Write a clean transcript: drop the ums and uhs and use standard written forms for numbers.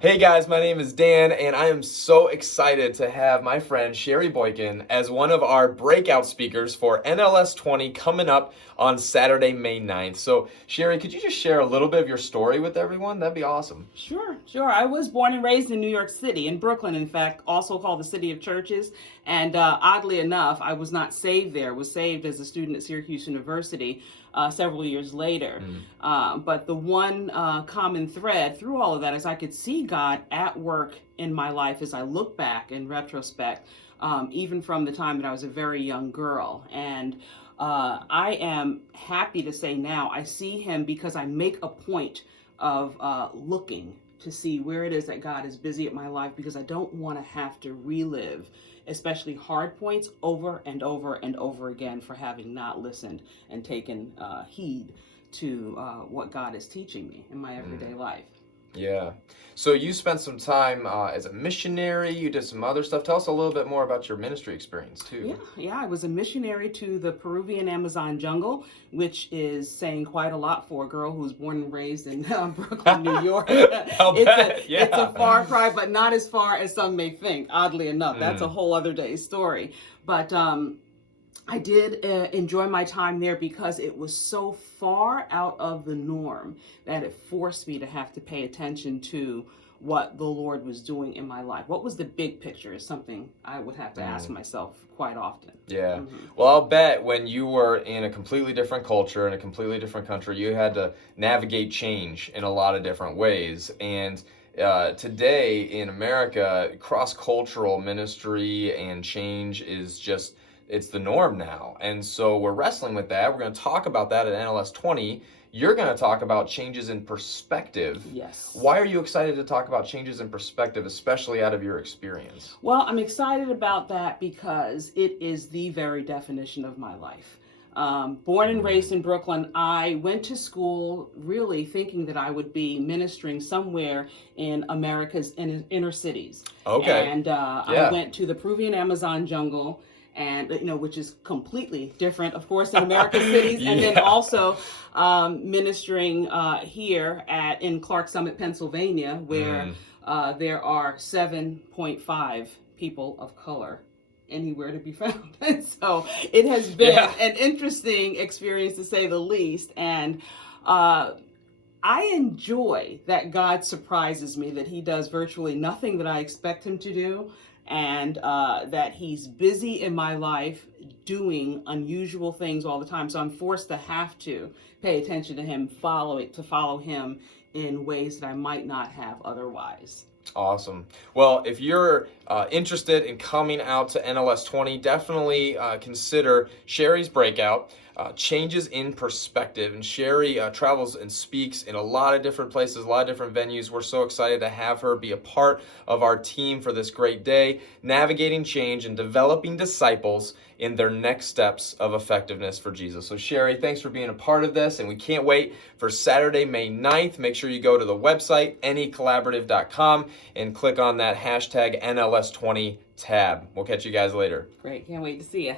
Hey guys, my name is Dan, and I am so excited to have my friend Sherry Boykin as one of our breakout speakers for NLS 20 coming up on Saturday, May 9th. So, Sherry, could you just share a little bit of your story with everyone? That'd be awesome. Sure. I was born and raised in New York City, in Brooklyn, in fact, also called the City of Churches. And oddly enough, I was not saved there. I was saved as a student at Syracuse University several years later. But the one common thread through all of that is I could see God at work in my life as I look back in retrospect, even from the time that I was a very young girl. And I am happy to say now I see him because I make a point of looking to see where it is that God is busy at my life, because I don't want to have to relive especially hard points over and over and over again for having not listened and taken heed to what God is teaching me in my everyday life. Yeah. So you spent some time as a missionary. You did some other stuff. Tell us a little bit more about your ministry experience too. Yeah. I was a missionary to the Peruvian Amazon jungle, which is saying quite a lot for a girl who was born and raised in Brooklyn, New York. It's a far cry, but not as far as some may think. Oddly enough, that's a whole other day's story. But I did enjoy my time there because it was so far out of the norm that it forced me to have to pay attention to what the Lord was doing in my life. What was the big picture is something I would have to ask myself quite often. Yeah. Well, I'll bet when you were in a completely different culture, in a completely different country, you had to navigate change in a lot of different ways. And today in America, cross-cultural ministry and change is just, it's the norm now. And so we're wrestling with that. We're going to talk about that at NLS 20. You're going to talk about changes in perspective. Yes. Why are you excited to talk about changes in perspective, especially out of your experience? Well, I'm excited about that because it is the very definition of my life. Born and raised in Brooklyn, I went to school really thinking that I would be ministering somewhere in America's inner cities. Okay. And I went to the Peruvian Amazon jungle, and which is completely different, of course, in American cities, and then also ministering here in Clark Summit, Pennsylvania, where there are 7.5 people of color anywhere to be found. And so it has been an interesting experience, to say the least. And I enjoy that God surprises me, that he does virtually nothing that I expect him to do, and that he's busy in my life doing unusual things all the time. So I'm forced to have to pay attention to him, follow him in ways that I might not have otherwise. Awesome. Well, if you're interested in coming out to NLS 20, definitely consider Sherry's breakout, Changes in Perspective. And Sherry travels and speaks in a lot of different places, a lot of different venues. We're so excited to have her be a part of our team for this great day, navigating change and developing disciples in their next steps of effectiveness for Jesus. So Sherry, thanks for being a part of this, and we can't wait for Saturday, May 9th. Make sure you go to the website, necollaborative.com, and click on that hashtag NLS20 tab. We'll catch you guys later. Great. Can't wait to see you.